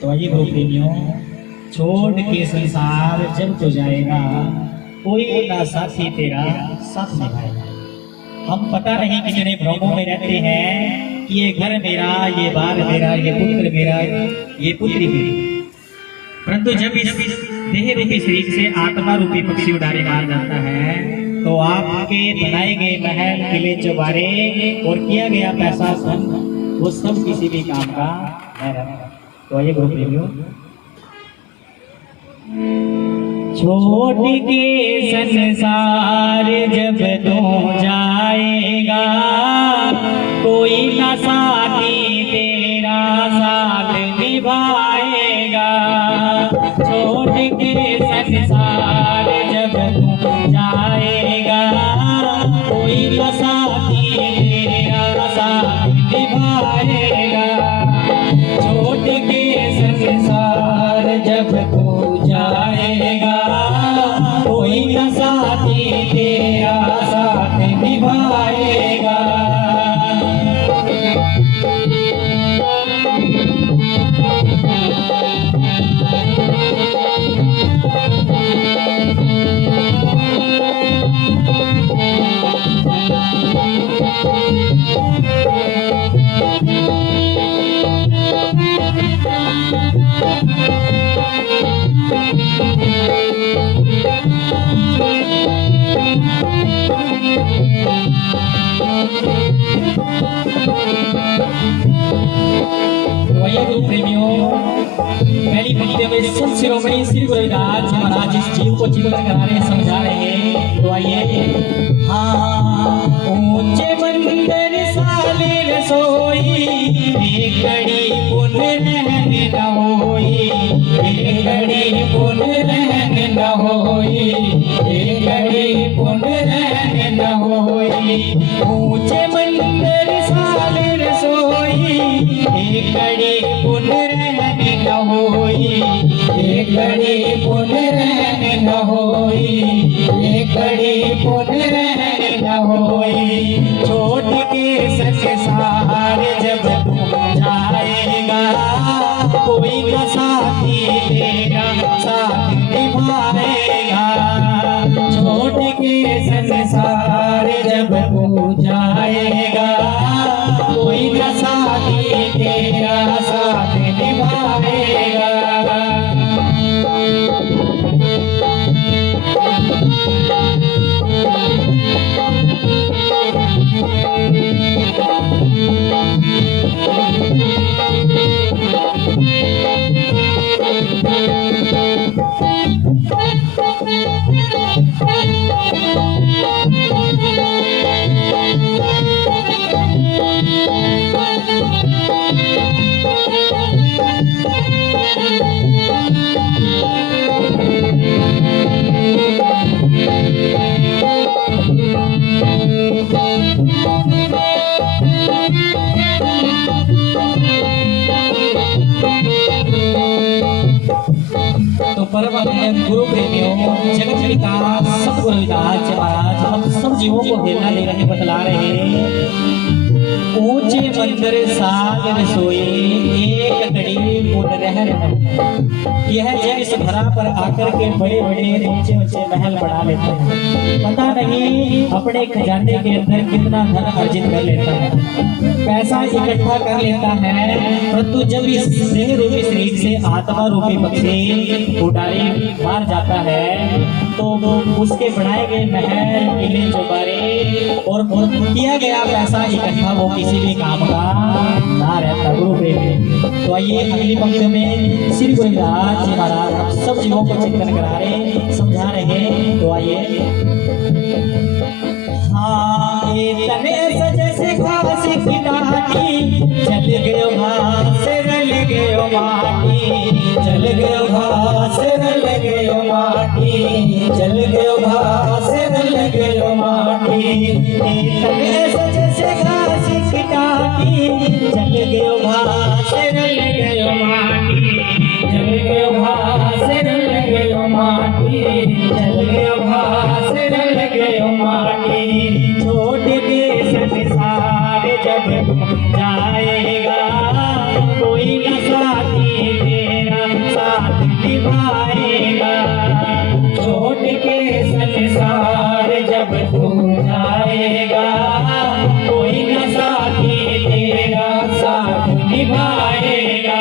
तो आइए गुरु प्रेमियों, छोड़ के संसार जब तो जाएगा, कोई ना साथी तेरा साथ निभाएगा। हम पता नहीं कितने भ्रमों में रहते हैं कि ये घर मेरा, ये बार मेरा, ये पुत्र मेरा, ये पुत्री मेरी, परंतु जब इस देह रूपी शरीर से आत्मा रूपी पक्षी उड़ाने मार जाता है तो आपके बनाए गए महल, किले, चौबारे और किया गया पैसा धन वो सब किसी भी काम का नहीं रहता। तो आइए गुरु प्रेमियों, छोड़ के संसार जब तू जाएगा, कोई ना साथी तेरा साथ निभाएगा। छोड़ के संसार जब तू जाएगा, कोई ना साथी तेरा साथ निभाएगा। छोड़ के संसार जब तू जाएगा, कोई ना साथी तेरा साथ निभाएगा। पहली पंक्ति में संत शिरोमणि श्री गुरु रविदास जी महाराज इस जीव को चिंतन करा रहे हैं, समझा रहे हैं। तो आइए, हाँ ऊंचे मंदिर साले रसोई, एक घड़ी पुण्य रहन न होई, एक घड़ी पुण्य रहन न होई, एक घड़ी पुण्य रहन न होई। ऊंचे मंदिर साले रसोई, एक घड़ी पुण्य रहन न होई, एक घड़ी पुण्य रहन न होई, एक घड़ी पुण्य रहन न होई। छोड़ के संसार जब तू जाएगा, कोई ना साथी तेरा साथ निभाएगा। छोड़ के संसार जब तू जाएगा, कोई ना साथी तेरा साथ निभाएगा। तो परम गुरु प्रेमियों, जगत पिता सतगुरु रविदास जी महाराज हम सब जीवों को प्रेरणा दे रहे, बतला रहे हैं। ऊंचे मंदिर साग रसोई, एक घड़ी पुण्य रहन। यह जग इस धरा पर आकर के बड़े बड़े ऊंचे ऊंचे महल बना लेते हैं, पता नहीं अपने खजाने के अंदर कितना धन अर्जित कर लेता है, पैसा इकट्ठा कर लेता है, परंतु जब इस देह रूपी शरीर से आत्मा रूपी पक्षी उड़ाने मार जाता है तो उसके बनाए गए महल, किले, चौबारे और किया गया पैसा इकट्ठा वो किसी भी काम का ना रहता। गुरु प्रेमी, तो आइए अगली पंक्ति में श्री गुरु रविदास जी महाराज हम सब जीवों को चिंतन करा रहे, समझा रहे। तो आइए, हाँ तने सजे से घास की डाटी, चल गयो घास रल गयो माटी, चल गयो घास रल गयो माटी, चल गयो घास रल गयो माटी। तने सजे से घास की डाटी, चल गयो घास रल गयो माटी, चल गयो घास रल गयो माटी, चल गयो घास रल गयो माटी। छोड़ के संसार जब जाएगा, कोई न साथी निभाएगा। छोड़ के संसार जब तू जाएगा, कोई न साथी तेरा साथ निभाएगा।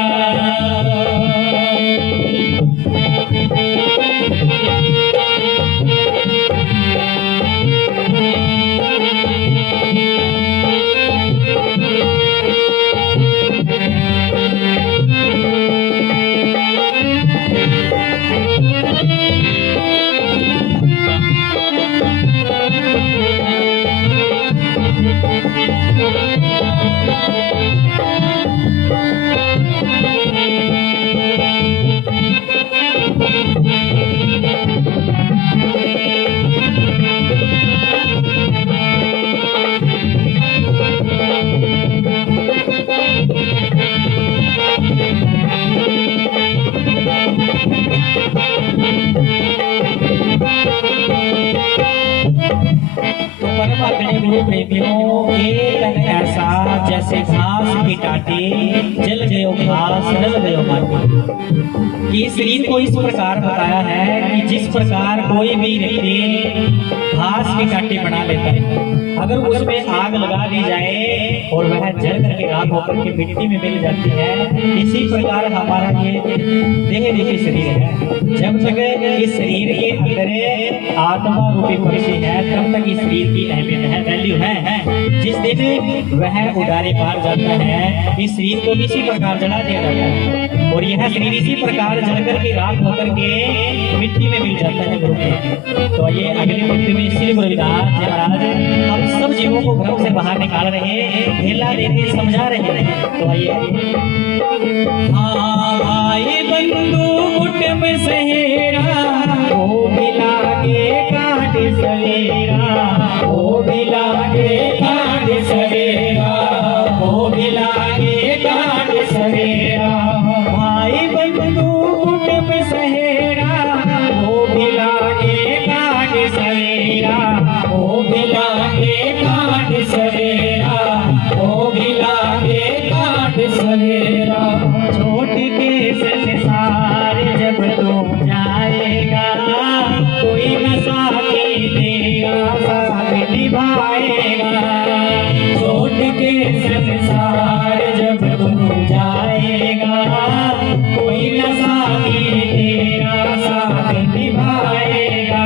गुरु प्रेमियों, एक तन ऐसा जैसे घास की टाटी, जल गयो घास रल गयो माटी। कि शरीर को इस प्रकार बताया है कि जिस प्रकार कोई भी व्यक्ति घास की टाटी बना लेता है, अगर उसमें आग लगा दी जाए और वह जल करके राख होकर के मिट्टी में मिल जाती है, इसी प्रकार हमारा ये देह देखी शरीर है। जब तक इस शरीर के अंदर आत्मा रूपी पक्षी है, तब तक इस शरीर की अहमियत है, वैल्यू है। जिस दिन वह उड़ारे पार जाता है, इस शरीर को इसी प्रकार जला दिया जाता है और यह शरीर इसी प्रकार जल करके राख होकर के मिट्टी में मिल जाता है। गुरु तो ये अगली पंक्ति में श्री गुरु रविदास जी महाराज हम सब जीवों को भ्रम से बाहर निकाल रहे हैं, ढेला देके समझा रहे हैं। तो आइए, हाँ भाई बंधु कुटुंब सहेरा, वो भी लागे काट सवेरा, वो भी लागे काट सवेरा, वो भी लागे काट सवेरा। भाई बंधु कुटुंब सहेरा, वो भी लागे काट सवेरा, वो भी लागे काट सवेरा, वो भी लागे काट सवेरा। छोट के संसार जब तू जाएगा, कोई न साथी तेरा साथ निभाएगा। छोट के संसार जब तू जाएगा, कोई न साथी तेरा साथ निभाएगा।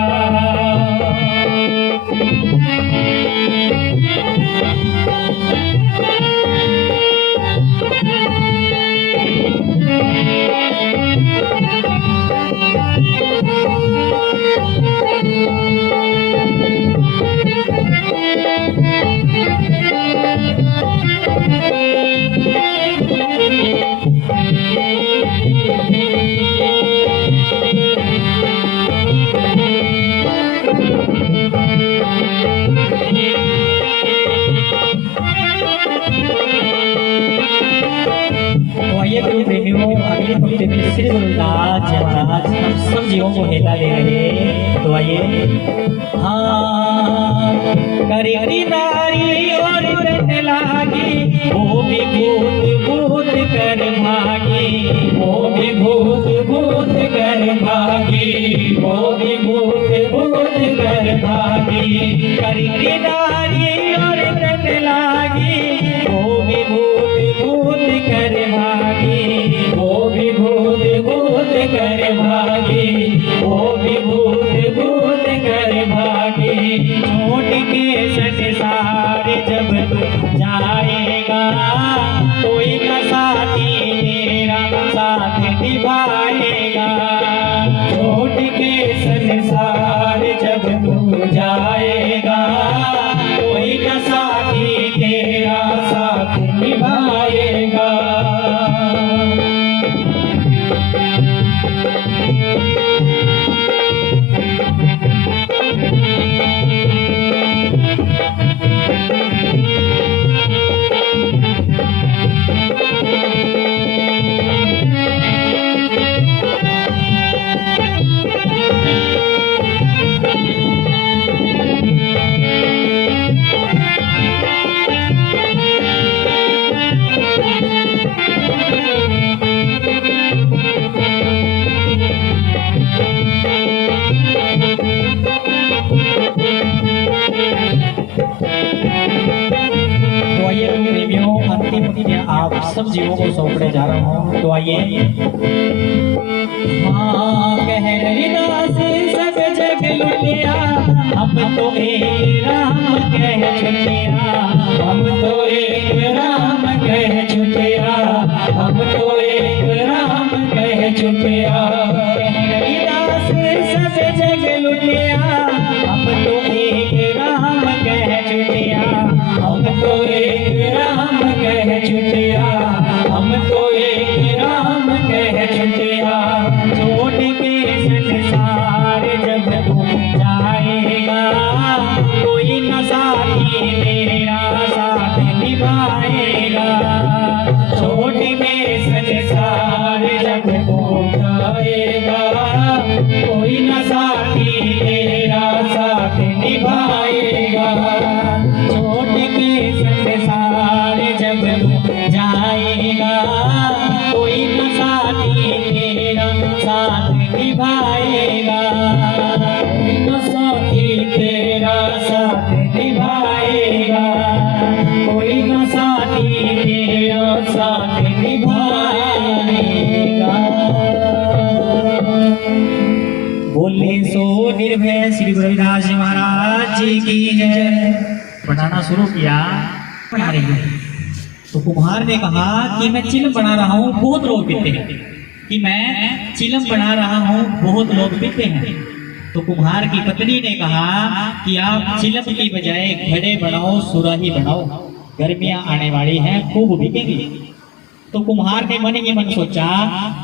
श्री गुरु रविदास जी महाराज हम सब जीवों को हेला दे रहे हैं। तो आइए, हाँ करी नारी और रट लागी, वो भी भूत भूत कर भागी, वो भी भूत भूत कर भागी, वो भी भूत भूत कर भागी। करी नारी और रट लागी, वो भी भूत भूत कर भागी, वो भी भूत भूत कर भागी, वो भी भूत भूत कर भागी। छोट के संसार जब तू जाएगा, कोई न साथी तेरा साथ निभाएगा। छोट के संसार जब तू जाएगा, कोई न साथी तेरा साथ निभाएगा। सब जीवों को सौंपने जा रहा हूँ। तो आइए। हाँ कह रविदास सब जग लुटिया, हम तो एक राम कह छुटिया, हम तो एक राम कह छुटिया, हम तो एक राम कह छुटिया। कह रविदास सब जग लुटिया, हम तो एक राम कह छुटिया, हम तो एक राम कह छुटिया, हम तो एक राम कह छुटिया। छोड़ के संसार जब तू जाएगा, कोई न साथी तेरा साथ निभाएगा। छोड़ के संसार जब तू जाएगा, कोई न साथी तेरा साथ निभाएगा। छोड़ के संसार जब तू जाएगा, कोई न साथी तेरा साथ निभाएगा, न साथी तेरा साथ निभाएगा, कोई न साथी तेरा साथ निभाएगा। बोले सो निर्भय श्री गुरु रविदास जी महाराज जी की जय। बनाना शुरू किया, बना रही है। तो कुम्हार ने कहा कि मैं चिलम बना रहा हूँ, बहुत लोग पीते हैं, कि मैं चिलम बना रहा हूँ, बहुत लोग पीते हैं। तो कुम्हार की पत्नी ने कहा कि आप चिलम की बजाय घड़े बनाओ, सुराही बनाओ, गर्मियां आने वाली हैं, खूब बिकेंगी। तो कुम्हार ने मन ही मन सोचा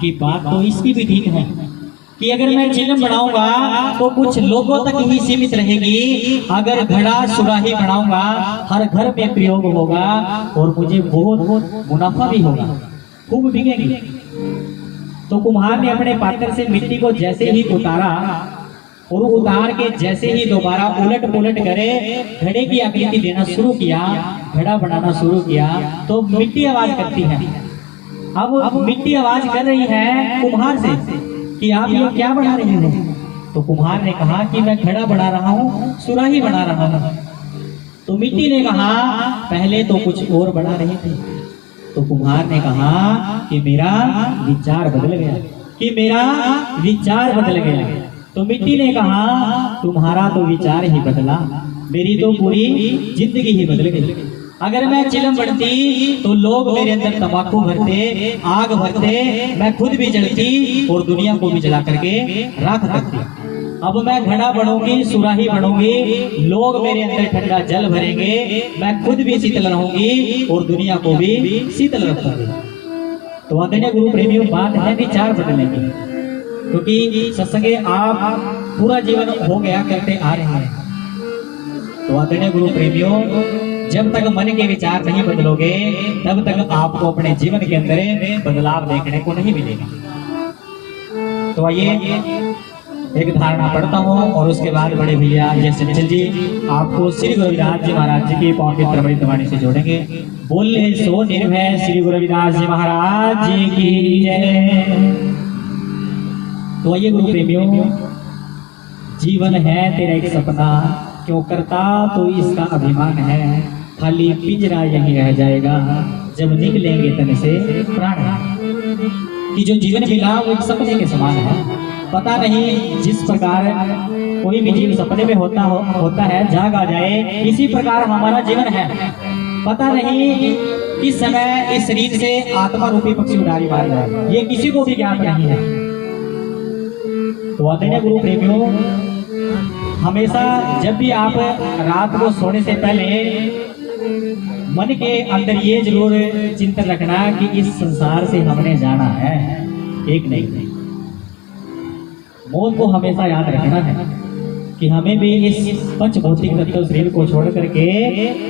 कि बात तो इसकी भी ठीक है कि अगर मैं चिलम बनाऊंगा तो कुछ लोगों तक ही सीमित रहेगी, अगर घड़ा सुराही बनाऊंगा हर घर में प्रयोग होगा और मुझे बहुत मुनाफा भी होगा, खूब बिकेंगी। तो कुम्हार ने अपने पात्र से मिट्टी को जैसे ही उतारा और उतार के जैसे ही दोबारा उलट पुलट करे घड़े की आकृति देना शुरू किया, घड़ा बनाना शुरू किया, तो मिट्टी आवाज करती है। अब मिट्टी आवाज कर रही है कुम्हार से कि आप ये क्या बना रहे हो। तो कुम्हार ने कहा कि मैं घड़ा बना रहा हूँ, सुराही बना रहा हूँ। तो मिट्टी ने कहा पहले तो कुछ और बना रहे थे। तो कुम्हार ने कहा कि मेरा विचार बदल गया, कि मेरा विचार बदल गया। तो मिट्टी ने कहा तुम्हारा तो विचार ही बदला, मेरी तो पूरी जिंदगी ही बदल गई। अगर मैं चिलम बनती तो लोग मेरे अंदर तंबाकू भरते, आग भरते, मैं खुद भी जलती और दुनिया को भी जला करके राख करती। अब मैं घड़ा बनूंगी, सुराही बनूंगी, लोग मेरे अंदर ठंडा जल भरेंगे, मैं खुद भी शीतल रहूंगी और दुनिया को भी शीतल रखूंगी। तो आदरणीय गुरु प्रेमियों, बात है विचार बदलने की, क्योंकि सत्संगे आप पूरा जीवन हो गया करते आ रहे हैं। तो आदरणीय गुरु प्रेमियों, जब तक मन के विचार नहीं बदलोगे तब तक आपको अपने जीवन के अंदर बदलाव देखने को नहीं मिलेगा। तो आइए एक धारणा पढ़ता हूँ और उसके बाद बड़े भैया जय चंचल जी आपको श्री गुरु रविदास जी महाराज जी की पवित्र अमृत वाणी से जोड़ेंगे। बोले सो निर्भय श्री गुरु रविदास जी महाराज जी की जय। तो आइए गुरु प्रेमियों, जीवन है तेरा एक सपना, क्यों करता तो इसका अभिमान है, खाली पिंजरा यही रह जाएगा जब निकलेंगे तन से प्राण। कि जो जीवन मिला वो एक सपने के समान है। पता नहीं जिस प्रकार कोई भी जीव सपने में होता है, जाग आ जाए, इसी प्रकार हमारा जीवन है। पता नहीं किस समय इस शरीर से आत्मा रूपी पक्षी उड़ारी मार जाए, ये किसी को भी ज्ञात नहीं है। तो आदरणीय गुरु प्रेमियों, हमेशा जब भी आप रात को सोने से पहले मन के अंदर ये जरूर चिंतन रखना कि इस संसार से हमने जाना है, एक नहीं, मौत को हमेशा याद रखना है कि हमें भी इस पंच भौतिक तत्व शरीर को छोड़ करके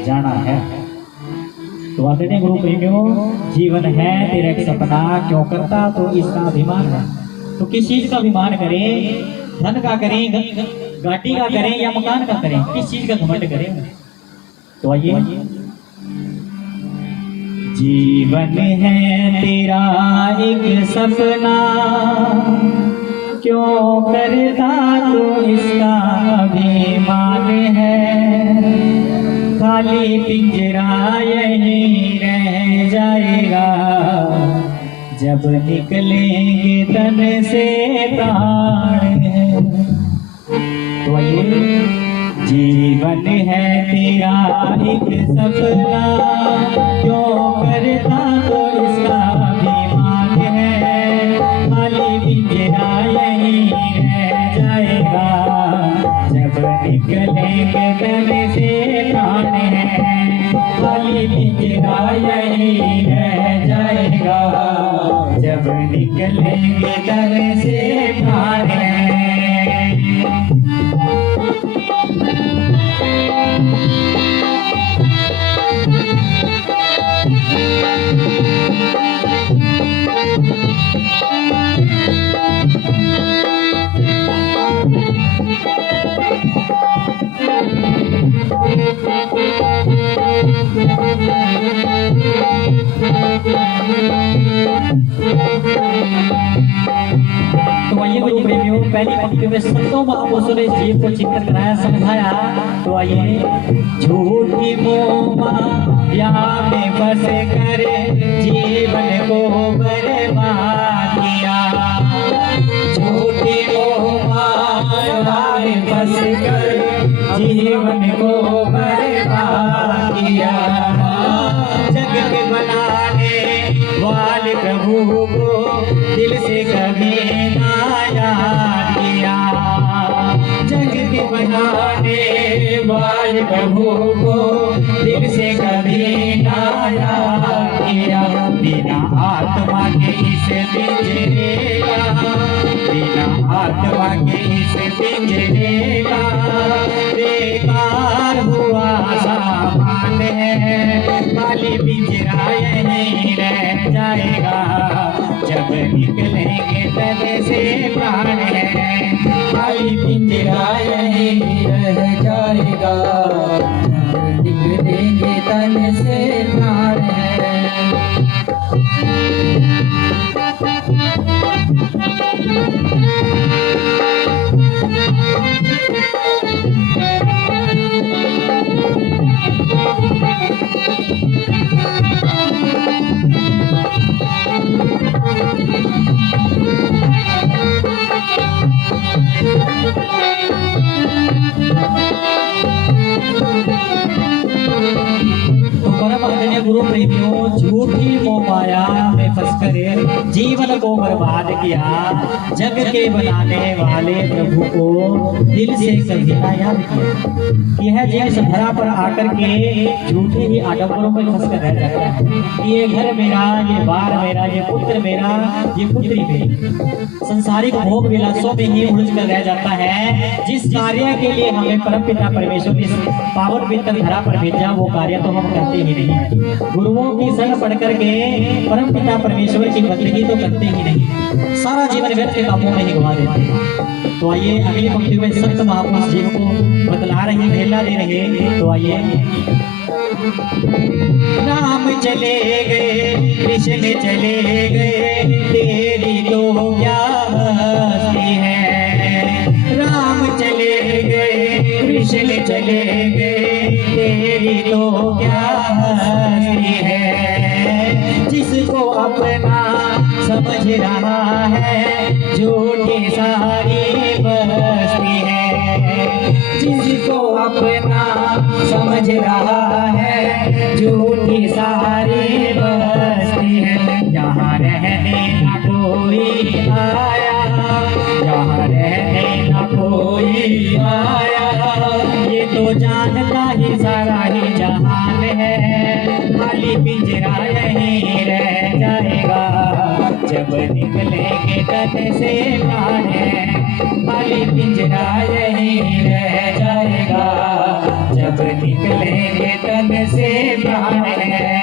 जाना है। तो आदरणीय गुरु प्रेमियों, जीवन है तेरा एक सपना, क्यों करता तो इसका अभिमान है। तो किस चीज का अभिमान करें? धन का करें, गाड़ी का करें या मकान का करें, किस चीज का घमंड करें? तो आइए, जीवन है तेरा एक सपना, क्यों करता तो इसका अभिमान है, खाली पिंजरा यही रह जाएगा जब निकलेंगे तन से प्राण है। तो आइए, जीवन है तेरा एक सपना, क्यों करता तो इसका अभिमान है, खाली पिंजरा यहीं रह जाएगा, जब निकलेंगे तन से प्राण है, खाली पिंजरा यहीं रह जाएगा, जब निकलेंगे तन से प्राण है। तो आइए गुरु प्रेमियों, पहली पंक्ति में संतों महापुरुषों ने जीव को चिंतन कराया, समझाया। तो आइए, झूठी मोहमाया में फंस कर जीवन को बर्बाद किया, झूठी मोहमाया में फंस कर जीवन को बर्बाद किया, जग के बनाने वाले प्रभु को दिल से कभी ना याद किया, जग के बनाने वाले प्रभु को दिल से कभी ना याद किया, बिना आत्मा के इस पिंजरे का, बिना आत्मा के इस पिंजरे का बेकार हुआ सामान है, खाली पिंजरा यहीं रह जाएगा, जब निकलेंगे तन से प्राण है, खाली पिंजरा यहीं रह जाएगा, जब निकलेंगे तन से प्राण है। गुरु प्रेमियों, झूठी मोहमाया में फंसकर जीवन को बर्बाद किया, जग के बनाने वाले प्रभु को दिल से कभी ना याद किया। यह जीव इस धरा पर आकर के झूठे ही आडंबरों में फंसकर रह जाता है। ये घर मेरा, ये बार मेरा, ये पुत्र मेरा, ये पुत्री मेरी, संसारिक भोग विलासों में ही उलझ कर रह जाता है। जिस कार्य के लिए हमें परमपिता परमेश्वर ने पावन पवित्र धरा पर भेजा, वो कार्य तो हम करते ही नहीं। गुरुओं की संग पढ़ करके परमपिता परमेश्वर की बंदगी तो करते ही नहीं, सारा जीवन व्यर्थ के कामों में ही गवा देते हैं। तो आइए, अगली पंक्ति में संत महापुरुष जीव को बतला रहे, प्रेरणा दे रहे। तो आइए, राम चले गए, कृष्ण चले गए, तेरी तो क्या हस्ती है, राम चले गए, कृष्ण चले गए, तेरी तो क्या हस्ती है, जिसको अपना समझ रहा है झूठी सारी बस्ती है, जिसको अपना समझ रहा है झूठी सारी बस्ती है, यहाँ रहने ना कोई आया, यहाँ रहने ना कोई आया, ये तो जानता ही सारा ही जहान है, खाली पिंजरा यहीं रह जाएगा, जब निकलेंगे तन से प्राण है, खाली पिंजरा यहीं रह जाएगा, जब निकलेंगे तन से प्राण है।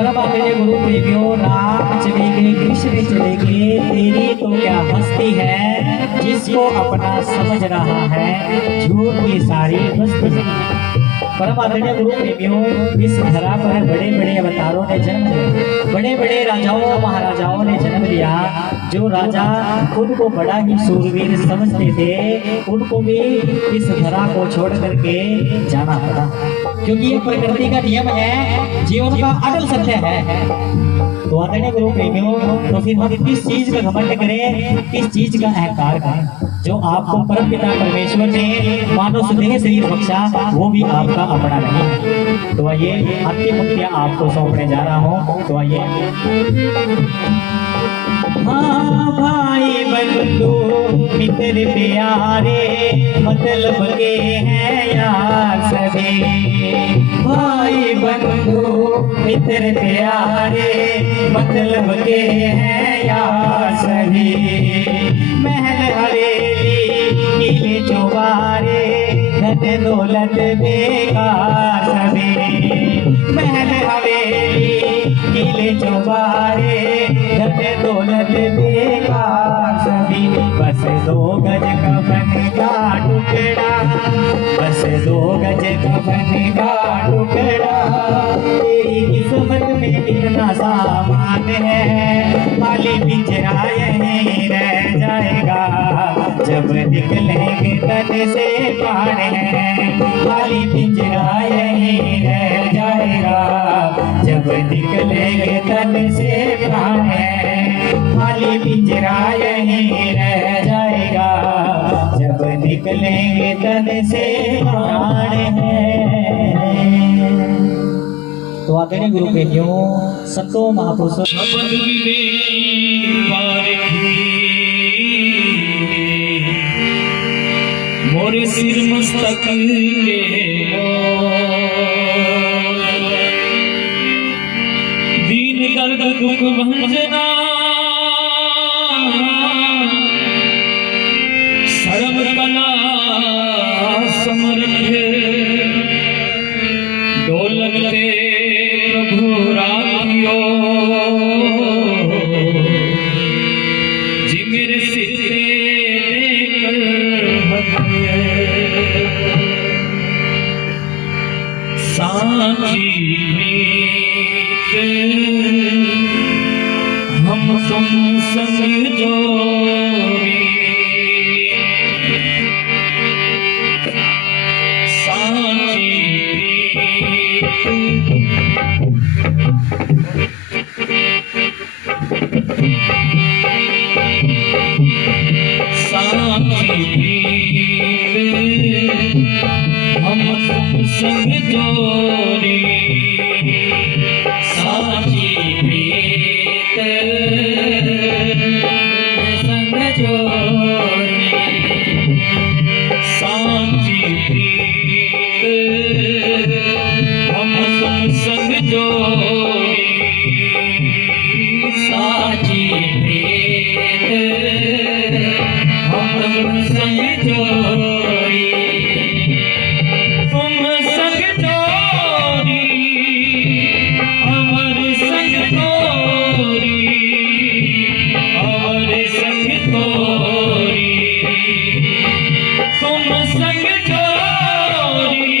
परम आदरणीय गुरु प्रेमियों, राम चले गए कृष्ण चले गए, तेरी तो क्या हस्ती है जिसको अपना समझ रहा है झूठ की सारी बस्ती। परम आदरणीय गुरु प्रेमियों, इस धरा पर बड़े बड़े अवतारों ने जन्म लिया, बड़े बड़े राजाओं महाराजाओं ने जन्म लिया। जो राजा खुद को बड़ा ही सूरवीर समझते थे, उनको भी इस धरा को छोड़ करके जाना पड़ा, क्योंकि ये प्रकृति का नियम है, जीवन का अटल सत्य है। तो आदरणीय गुरु प्रेमियों, तो फिर हम किस चीज का घमंड करें, किस चीज का अहंकार करें? जो आपको परम पिता परमेश्वर ने मानव सुदेह शरीर बख्शा, वो भी आपका अपना नहीं। तो आइए अंतिम पंक्तियां आपको सौंपने जा रहा हूँ। तो आइए। हाँ भाई बंधु मित्र प्यारे, मतलब के हैं यार सभी। भाई बंधु मित्र प्यारे, मतलब के हैं यार सभी। महल हवेली किले चौबारे, धन दौलत बेकार सभी। महल हवेली किले चौबारे, धन दौलत बेकार सभी। बस 2 गज कफन का टुकड़ा, बस 2 गज कफन का टुकड़ा। तेरी किस्मत में इतना सामान है, खाली पिंजरा यहीं रह जाएगा। जब निकलेंगे तन से प्राण है, खाली पिंजरा यहीं रह जाएगा। जब निकलेंगे तन से प्राण है, खाली पिंजरा यहीं रह जाएगा। जब निकलेंगे तन से प्राण है। तो आदरणीय गुरु प्रेमियों, संतों महापुरुषों, शब्द मोरे सिर मस्तक के दीन दर्द दुख भंजना, शर्म कला समर्थ डोलते प्रभु राखियो। जी मेरे सिर साची प्रीत हम तुम संग जोड़ी। साची प्रीत साची प्रीत हम तुम संग जोड़ी। साची प्रीत संग जोड़ी। साची प्रीत हम तुम संग जोड़ी। साची प्रीत हम तुम संग जोड़ी। तुम संग जोड़ी अमर संग तोरी, अमर संग तोरी। तुम संग जोड़ी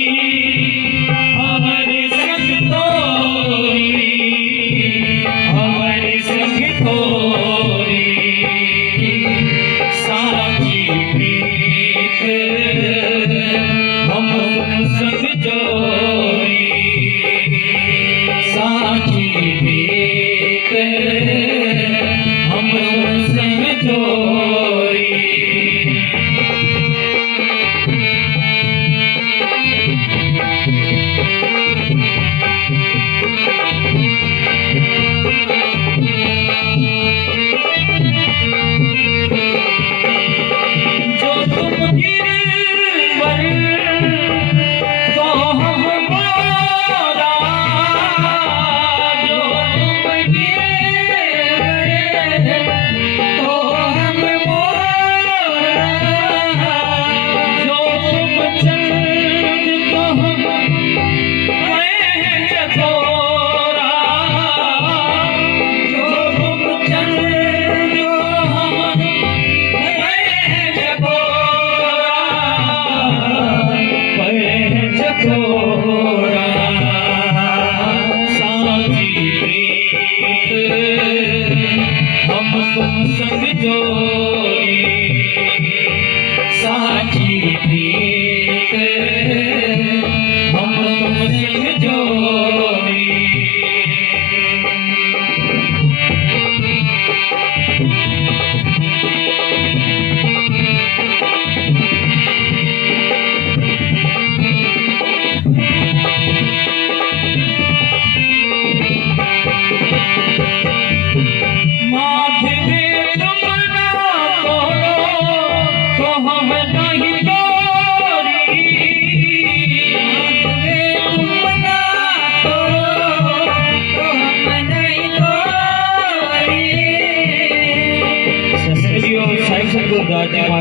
अमर संग तोरी, अमर संग तोरी। साची प्रीत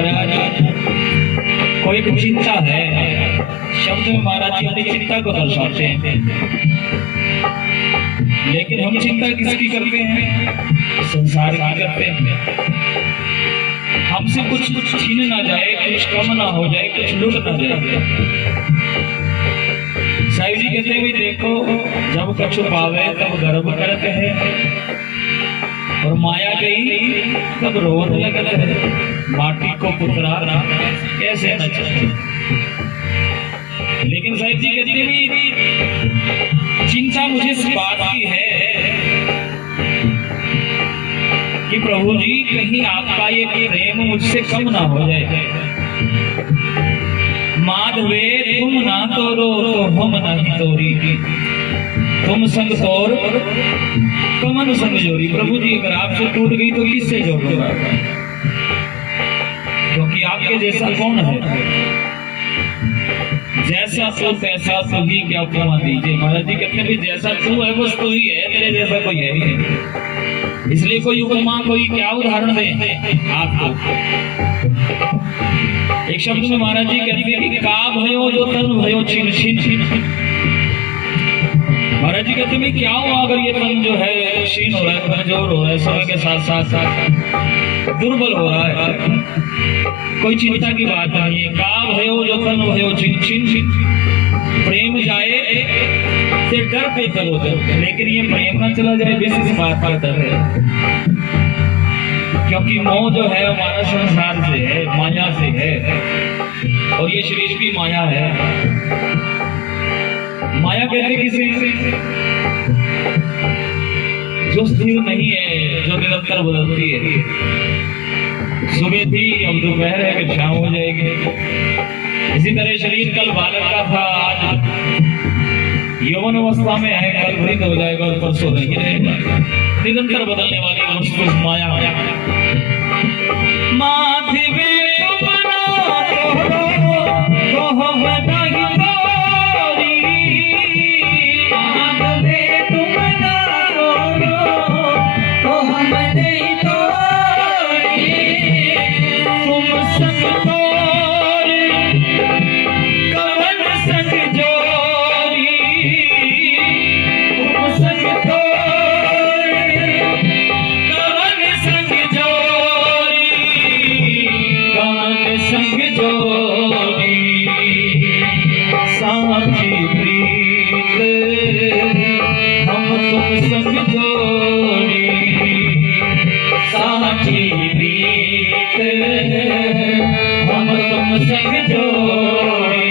महाराज कोई एक चिंता है, शब्द में महाराज जी अपनी चिंता को दर्शाते हैं, लेकिन हम चिंता किसकी करते हैं? संसार की करते हैं। हमसे कुछ छीन ना जाए, कुछ कम ना हो जाए, कुछ लुट ना जाए। साहिब जी कहते हैं, देखो जब कछु पावे तब गर्व करते हैं, और माया गई तब रोन लगते है। माटी को पुतरा कैसे न चले। लेकिन साहिब जी कहते हैं, चिंता मुझे इस बात की है कि प्रभु जी कहीं आपका ये प्रेम मुझसे कम ना हो जाए। माधवे तुम ना तोरो तो हम नहीं तोरी, तुम संग तोर कमन संग जोरी। प्रभु जी अगर आपसे टूट गई तो किससे जोड़ूंगा? क्योंकि आपके जैसा कौन है? जैसा तू तैसा तू ही, क्या उपमा दीजिए। महाराज जी कहते हैं, जैसा तू है बस तू ही है, तेरे जैसा कोई है ही नहीं। इसलिए कोई उपमा, कोई क्या उदाहरण दे आपको। एक शब्द में महाराज जी कहते हैं कि का भयो जो तन भयो छिन छिन छिन। महाराज जी कहते हैं, क्या हुआ अगर ये तन जो है क्षीण हो रहा है, कमजोर हो रहा है, समय के साथ साथ दुर्बल हो रहा है, कोई चिंता की बात नहीं है। का भयो जो तन भयो छिन छिन छिन। प्रेम जाए से डर पे चलो, लेकिन ये प्रेम ना चला जाए इस बात का डर है। क्योंकि मोह जो है हमारा संसार से है, माया से है, और ये शरीर भी माया है। माया कहते किसे? जो स्थिर नहीं है, जो निरंतर बदलती है। सुबह थी, अब दोपहर है, फिर शाम हो जाएगी। इसी तरह शरीर कल बालक का था, आज यौवन अवस्था में है, कल वृद्ध हो जाएगा और परसों नहीं रहेगा। निरंतर बदलने वाली वस्तु माया है। माधवे तुम ना तोरो तो हम नहीं तोरी, माधवे तुम ना तोरो तो हम नहीं तोरी। तुम संग तोरी कमन संग जोरी, तुम संग तोरी कमन संग जोरी, कमन संग जोरी। साथी प्रीत हम तुम संग जोड़ी, साथी प्रीत हम तुम संग जोड़ी।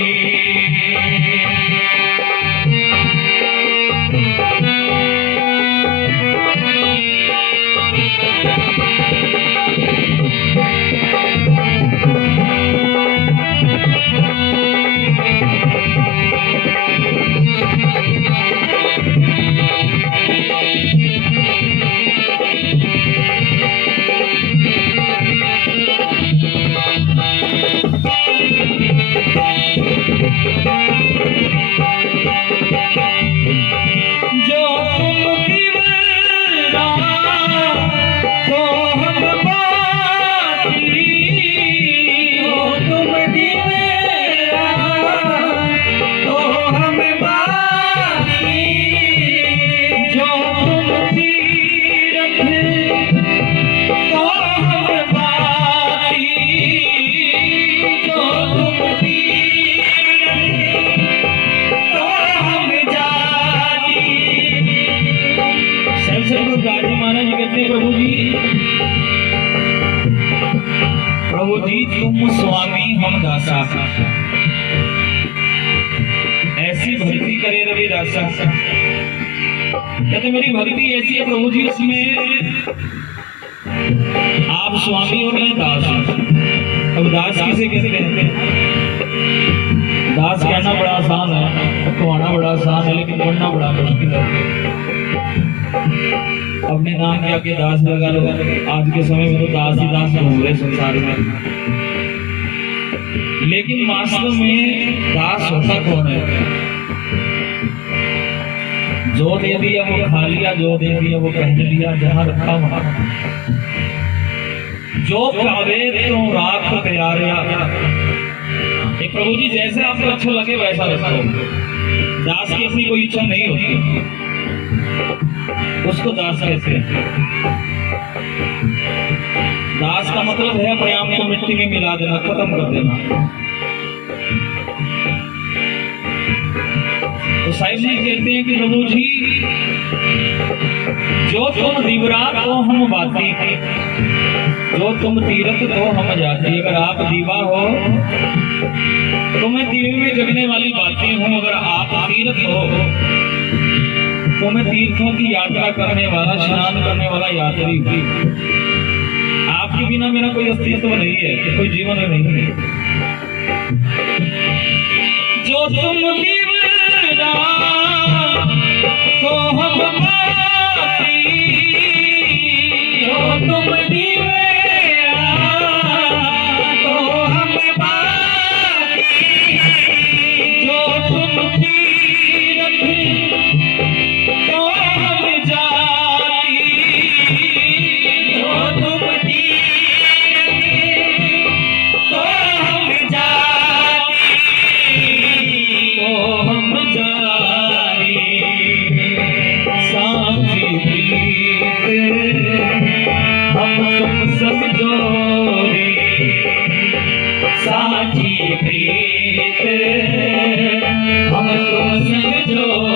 प्रभु जी तुम स्वामी हम दासा, ऐसी भक्ति करे रविदासा। कहते मेरी भक्ति ऐसी है प्रभु जी, उसमें आप स्वामी और मैं दास। अब दास किसे कहते हैं? दास कहना बड़ा आसान है, कहना बड़ा आसान है, लेकिन पढ़ना बड़ा मुश्किल है। अपने नाम के आगे दास लगा लो। आज के समय में तो दास ही दास हो रहे संसार में, लेकिन वास्तव में दास होता कौन है? जो दे दिया वो खा लिया, जो दे दिया वो पहन लिया, जहां रखा वहां। जो पावे तो राख प्यारिया। ये प्रभु जी जैसे आपको अच्छा लगे वैसा रखो। दास की अपनी कोई इच्छा नहीं होती, उसको दास कहते हैं। दास का मतलब है अपने आप को मिट्टी में मिला देना, खत्म कर देना। तो साहिब जी कहते हैं कि प्रभु जी जो तुम दीवरा तो हम बाती, जो तुम तीरथ तो हम जाती। अगर आप दीवा हो तो मैं दीवे में जगने वाली बातें हूँ, अगर आप तीर्थ हो तो मैं तीर्थों की यात्रा करने वाला, स्नान करने वाला यात्री हूँ। आपके बिना मेरा कोई अस्तित्व नहीं है, कोई जीवन नहीं है। जो तुम दीवरा तो हम बाती, जो तुम दीवरा तो हम बाती, जो तुम तीरथ तो हम जाती, जो तुम तीरथ तो हम जाती, तो हम जाती। साथी प्रीत हम तुम सब जोड़ी, साथी प्रीत हम तुम सब जोड़ी।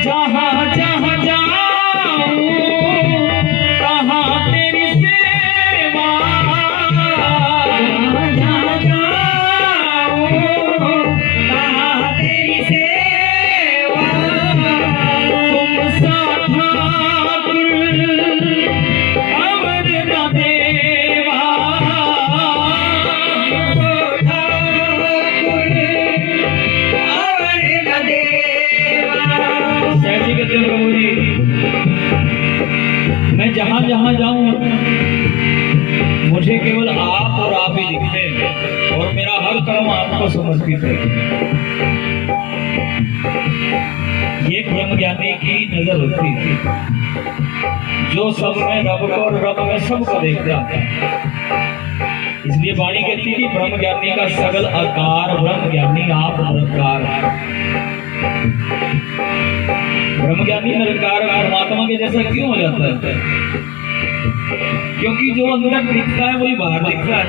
जहाँ जहाँ जाऊं तहाँ तेरी सेवा, जहाँ जहाँ जाऊं तहाँ तेरी सेवा। तुम सा ठाकुर अवर न देवा, ठाकुर अवर न देवा। सहजी कहते हैं प्रभु जी मैं जहां जहां जाऊं मुझे केवल आप और आप ही दिखते हैं, और मेरा हर कर्म आपको समर्पित है। ये ब्रह्म ज्ञानी की नजर होती है, जो सब में रब को और रब में सबको देखता है। इसलिए वाणी कहती है कि ब्रह्म ज्ञानी का सगल आकार, ब्रह्म ज्ञानी आप निरंकार। ब्रह्म ज्ञानी निरंकार परमात्मा के जैसा क्यों हो जाता है? क्योंकि जो अंदर दिखता है वही बाहर दिखता है।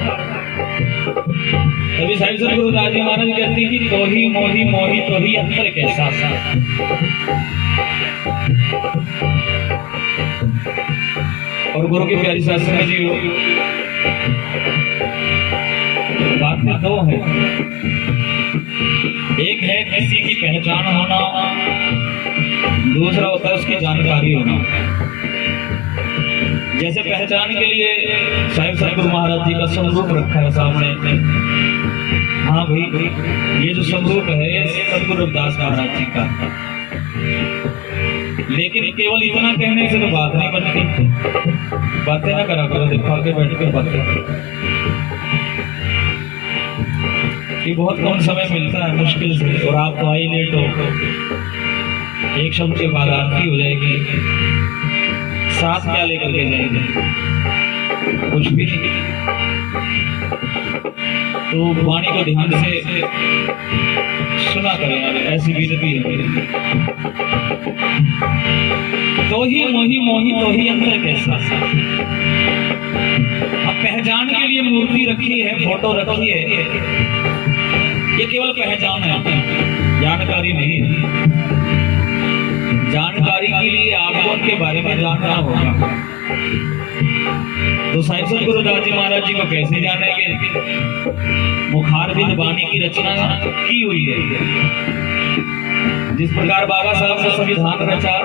तभी साहिब सतगुरुदास जी महाराज कहते हैं कि तो ही मोही मोही तो ही अंतर कैसा सा। और गुरु की प्यारी साथ समझ जी बात में दो है, एक है किसी की पहचान होना, दूसरा होता है उसकी जानकारी होना। जैसे पहचान के लिए साहिब सतगुरु महाराज जी का स्वरूप रखा है सामने। हाँ भाई ये जो स्वरूप है ये सतगुरु रविदास महाराज जी का। लेकिन केवल इतना कहने से तो बात नहीं बनती। बातें ना करा करो, देखो आगे बैठ कर बातें। ये बहुत कम समय मिलता है मुश्किल से, और आप तो आई लेट हो। एक शब्द के बाद आरती हो जाएगी, साथ क्या लेकर के जाएंगे? कुछ भी नहीं। तो वाणी को ध्यान से सुना करें, ऐसी विनती है मेरी। तो ही मोही मोही तो ही अंतर कैसा। अब पहचान के लिए मूर्ति रखी है, फोटो रखी है, ये केवल पहचान है, जानकारी नहीं है। जानकारी के लिए आपको उनके बारे में जानना होगा। तो साहिब सतगुरुदास जी महाराज जी को कैसे जानेंगे? मुखारबिंद वाणी की रचना की हुई है। जिस प्रकार बाबा साहब ने संविधान रचा,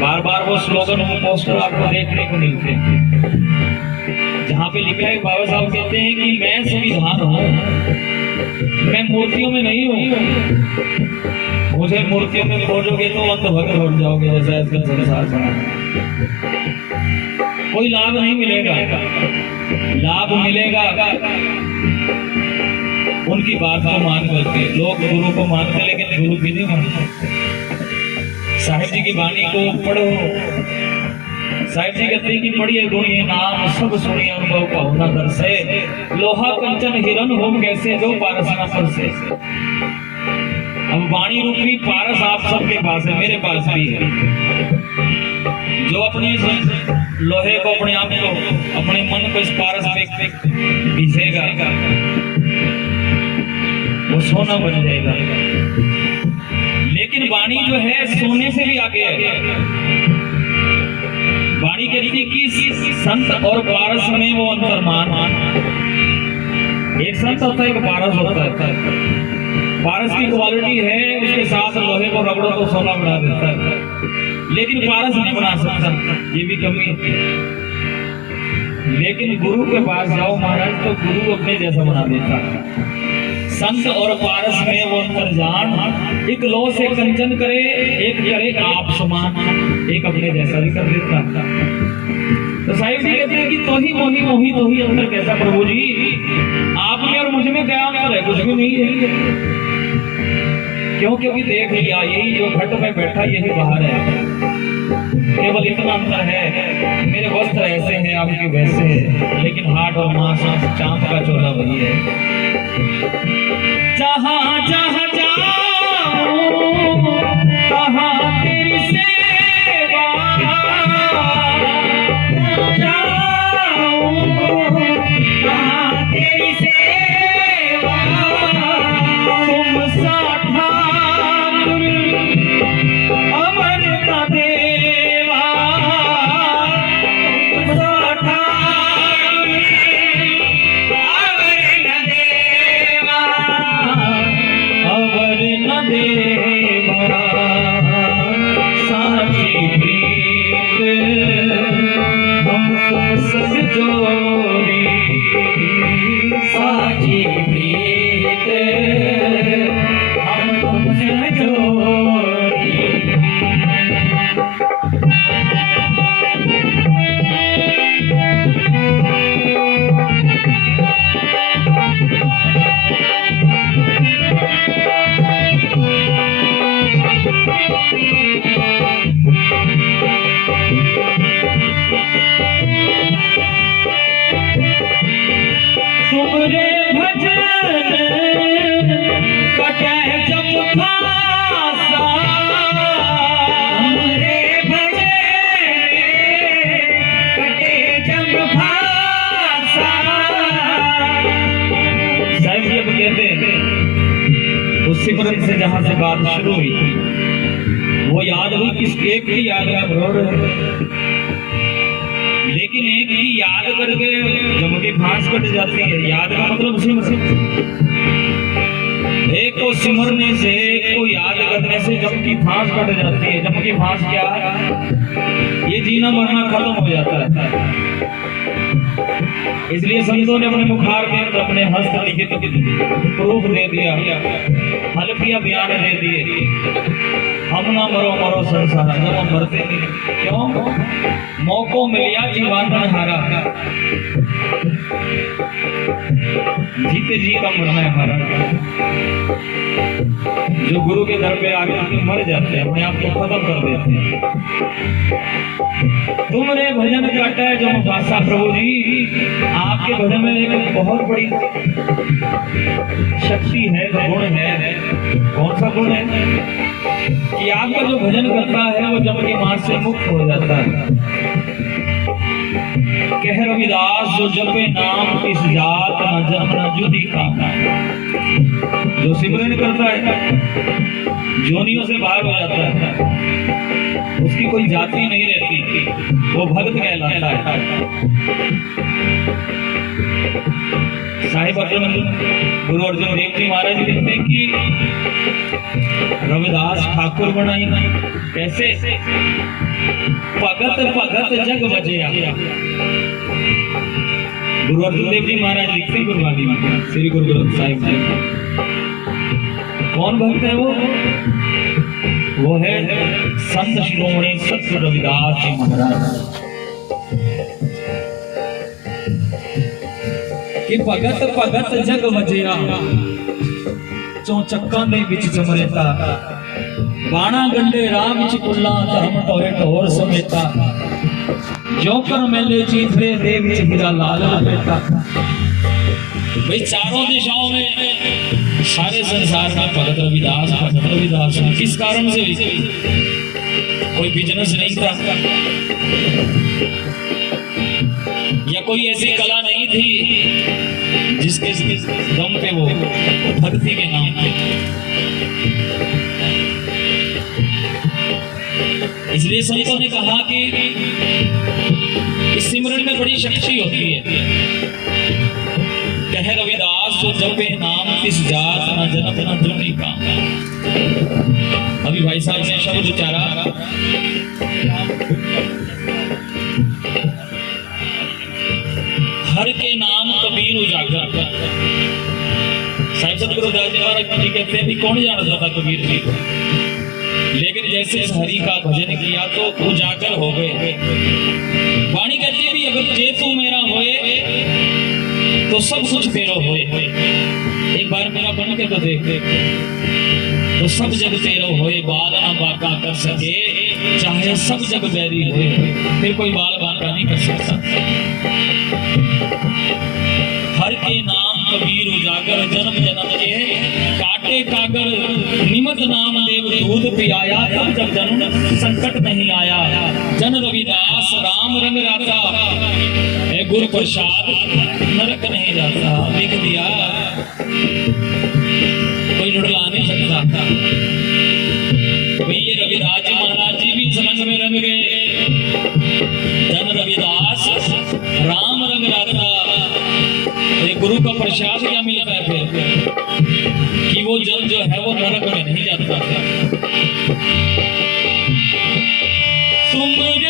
बार बार वो स्लोगन, वो पोस्टर आपको देखने को मिलते हैं। जहाँ पे लिखा है बाबा साहब कहते हैं कि मैं संविधान हूँ, मैं मूर्तियों में नहीं हूँ। मुझे मूर्तियों में खोजोगे तो अंधभक्त हो जाओगे, जैसा इसका संसार बना है। कोई लाभ नहीं मिलेगा। लाभ मिलेगा उनकी बात को मान करके। लोग गुरु को मानते लेकिन गुरु की नहीं मानते। साहिब जी की वाणी को पढ़ो। साहिब जी कहते हैं कि पढ़िए गुणिए नाम सब सुनिए अनुभव का होना दर से। लोहा कंचन हिरन हो कैसे जो पारस ना पर से। अब वाणी रूपी पारस आप सबके पास है, मेरे पास भी है। जो अपने लोहे को, अपने आप को, अपने मन को इस पारस पे भिजेगा वो सोना बन जाएगा। लेकिन वाणी जो है सोने से भी आगे है। वाणी कहती है कि संत और पारस में वो अंतर्मान। एक संत होता है, एक पारस होता है। पारस की क्वालिटी है उसके साथ लोहे को रगड़ो तो सोना बना देता है, लेकिन पारस नहीं बना सकता, ये भी कमी है। लेकिन गुरु के पास जाओ महाराज तो गुरु अपने जैसा बना देता है। संत और पारस में वो अंतर्जान। एक लो से कंचन करे, एक करे आप समान, एक अपने जैसा भी कर देता है। तो साहिब जी कहते हैं कि तो ही मोही मोही तो ही अंतर कैसा प्रभु जी, आप में और मुझ में क्या अंतर है? कुछ भी नहीं है। क्यों? क्योंकि देख लिया यही जो घट में बैठा यही बाहर है। केवल इतना अंतर है, मेरे वस्त्र ऐसे हैं आपके वैसे हैं, लेकिन हाथ और मांस चांद का चोला वही है। जहाँ जहाँ जाऊं तहाँ तेरी सेवा, जाऊं तहाँ तेरी सेवा। तुम सा ठाकुर अमर न देवा, तुम सा ठाकुर अमर न देवा, अमर न देवा। साची प्रीत हम तुम सब जोड़ी, साची प्रीत हम तुम सब जोड़ी। तुमरे भजन कटे जब फासा, तुमरे भजन कटे जब फासा। साहिब जी अब कहते हैं उस सिमरन से जहां से बात शुरू हुई थी वो याद हुई किस एक की याद में रो रहे, लेकिन एक ही याद करके जब की फांस कट जाती है। याद का मतलब एक को सिमरने से, एक को याद करने से जब की फांस कट जाती है। जब की फांस क्या है? ये जीना मरना खत्म हो जाता है। इसलिए संतों ने अपने मुखार के अंदर अपने हस्त लिखित प्रूफ दे दिया, हल्कियां बयान दे दिए। हम ना मरो मरो संसार, जब हम मरते नहीं। क्यों? मौको मिलिया जीवन हारा, जीते जी का मरना है हमारा। जो गुरु के दर पे आके मर जाते हैं, अपने आप को खत्म कर देते हैं। तुमरे भजन काटा है जो भाषा प्रभु जी, आपके भजन में एक बहुत बड़ी शक्ति है, गुण है। कौन सा गुण है? कि आपका जो भजन करता है वो जब की मांस से मुक्त हो जाता है। कह रविदास जो जपे नाम इस जात न जन्म न जुदी कामना। जो सिमरन करता है जोनियों से बाहर हो जाता है, उसकी कोई जाति नहीं रहती, वो भक्त कहलाता है। साहिब अर्जुन गुरु अर्जुन देव जी महाराज कहते हैं कि रविदास ठाकुर बनाई कैसे? भगत भगत जग बजिया। गुरु अर्जुन देव जी महाराज लिखते हैं गुरबानी में, श्री गुरु ग्रंथ साहिब में। कौन भक्त है वो है संत शिरोमणि सत रविदास जी महाराज कि भगत भगत जग वजिया चौचक्कां दे विच जमरेता बाणा गंडे राह विच कुल्ला धर्म टोरे टोर समेता जोकर मेले चीथड़े दे विच हीरा लाल लपेटा। भाई चारों दिशाओं में सारे संसार में भगत रविदास किस कारण से? कोई बिजनेस नहीं था या कोई ऐसी कला नहीं थी जिसके दम पे वो भक्ति के नाम पे। इसलिए संतों ने कहा कि इस सिमरन में बड़ी शक्ति होती है। कह रविदास जो जपे नाम तिस जात न जन्म न जन्मी काम। अभी भाई साहब ने शब्द उच्चारा, हर के नाम कबीर उजागर। साहिब सतगुरु दास जी महाराज जी कहते हैं भी कौन जानता था कबीर जी को, लेकिन जैसे हरि का भजन किया तो उजागर हो गए। वाणी कहती है भी अगर जे तू मेरा होए तो सब कुछ तेरो होए। एक बार मेरा बन के तो देख तो सब जग तेरो होए, बाल ना बाका कर सके चाहे सब जग बैरी होए। फिर कोई बाल बाका नहीं कर सकता। हर के नाम कबीर उजागर, जन्म जन्म के काटे कागर, निमत नाम देव दूध पियाया, तब जब जन्म संकट नहीं आया। जन रविदास राम रंग राता, गुरु प्रसाद नरक नहीं जाता। लिख दिया, कोई लुढ़ला नहीं सकता था। ये रविदास जी महाराज जी भी समझ में रंग गए। जन रविदास राम रंग राता, ये गुरु का प्रसाद क्या मिलता है फिर कि वो जन जो है वो नरक में नहीं जाता था। तुमरे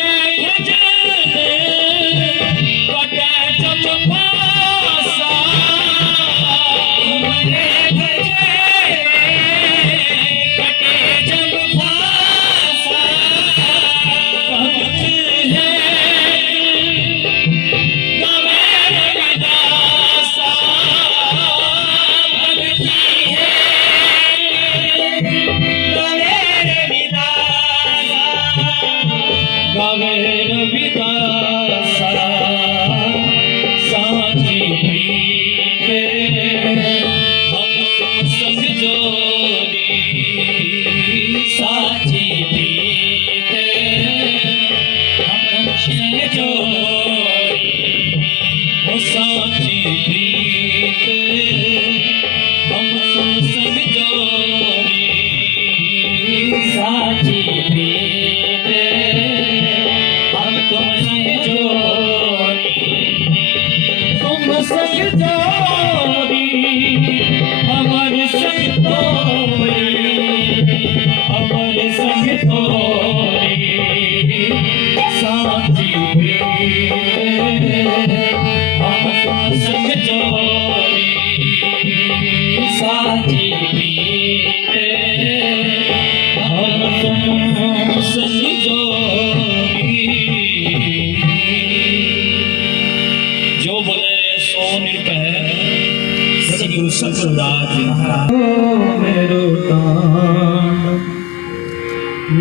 मेरो तान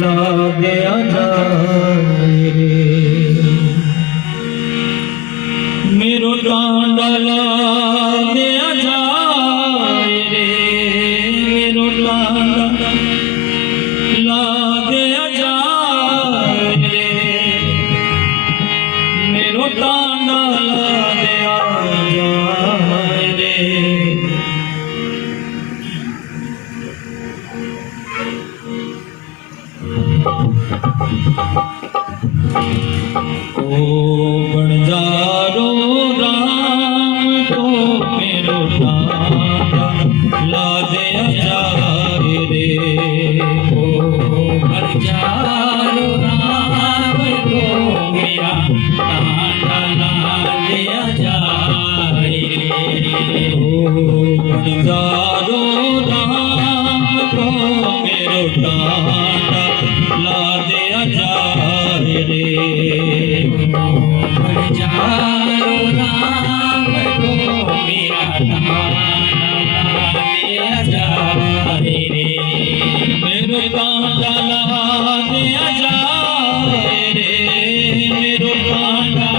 लागे जाए रे, मेरो तान लागे जाए रे, मेरो तान लागे जाए रे, मेरो तान लागे जाए रे। ओ बणजारो राम को मेरो तान ला दे जाए रे। ओ बणजारो राम को मेरा तान ला दे जाए जारो राम को मेरो टाटा ला दे जाए रे जारो राम को मेरा टाटा ला दे जाए रे मेरो टाटा ला दे जाए रे मेरो टाटा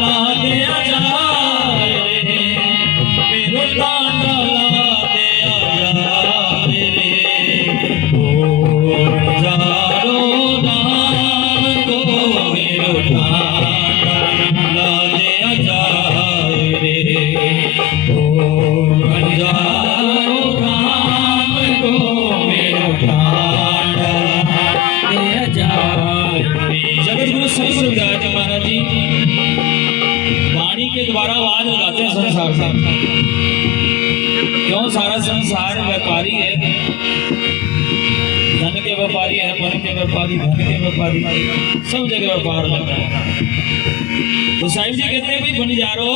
ला दे जाए रे मेरो टाटा ला दे जाए रे ओ जारो राम को मेरो टाटा ला दे जाए रे ओ जारो राम को मेरो टाटा दे जाए रे। जगत गुरु संत रविदास जी महाराज जी वाणी के द्वारा आवाज लगाते हैं संसार से। क्यों? सारा संसार व्यापारी है, धन के व्यापारी है, मन के व्यापारी, धन के व्यापारी, सब जगह व्यापार लग रहा है। तो साहिब जी कहते हैं भाई बन जा रो,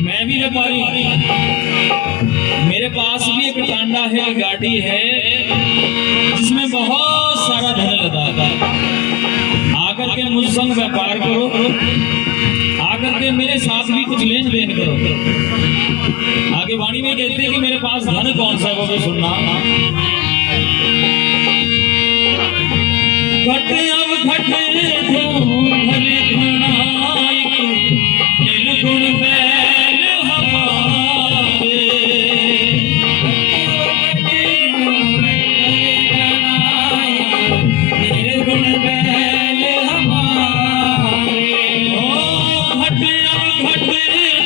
मैं भी व्यापारी हूं, मेरे पास भी एक टांडा है, गाड़ी है जिसमें बहुत सारा धन लगा है। आकर के मुझ संग व्यापार करो, आकर के मेरे साथ भी कुछ लेन देन करो। आगे वाणी में कहते हैं कि मेरे पास धन कौन सा है वो भी सुनना। घट अब घट दो घर घनाइक निर्गुण बैल हमारे निर्गुण बैल हमारे ओ घट अब घट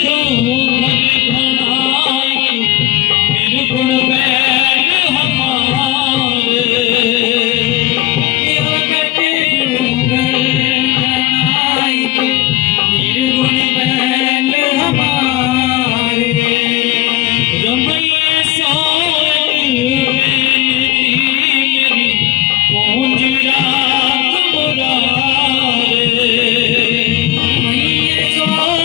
दो घर घनाइक निर्गुण बैल हमारे निर्गुण बैल हमारे रमैये मेरी पूंज रात मुरारे रमैये